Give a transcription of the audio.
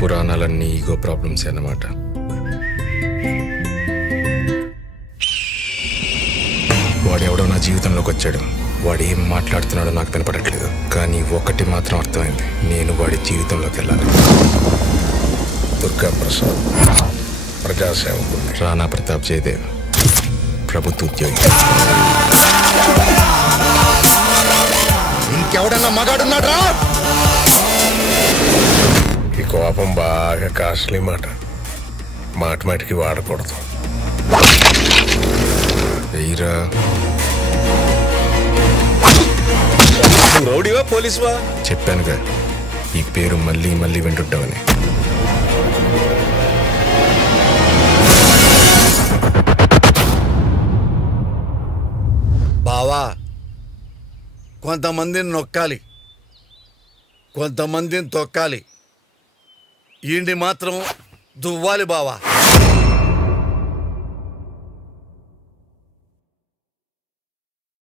పురాణాలన్నీ ego problems అన్నమాట. వాడెవడో నా జీవితంలోకి వచ్చాడు. వాడు ఏం మాట్లాడుతున్నాడో నాకు వినపడట్లేదు, కానీ ఒకటి మాత్రం అర్థమైంది, నేను వాడి జీవితంలోకి వెళ్ళాలి. దుర్గా ప్రసాద్, ప్రజాసేవకుడు. రాణా ప్రతాప్ జయదేవ్, ప్రభుత్వ ఉద్యోగి. ఇంకెవడన్నా మగాడున్నాడ్రా? ఈ కోపం బాగా కాస్ట్లీ మాట, మాటికి వాడకూడదు. వెయ్యిరా. రౌడీవా పోలీసువా? చెప్పానుగా, ఈ పేరు మళ్ళీ మళ్ళీ వింటుంటామని. బావా, కొంతమందిని నొక్కాలి, కొంతమందిని తొక్కాలి, ఈయన్ని మాత్రం దువ్వాలి బావా.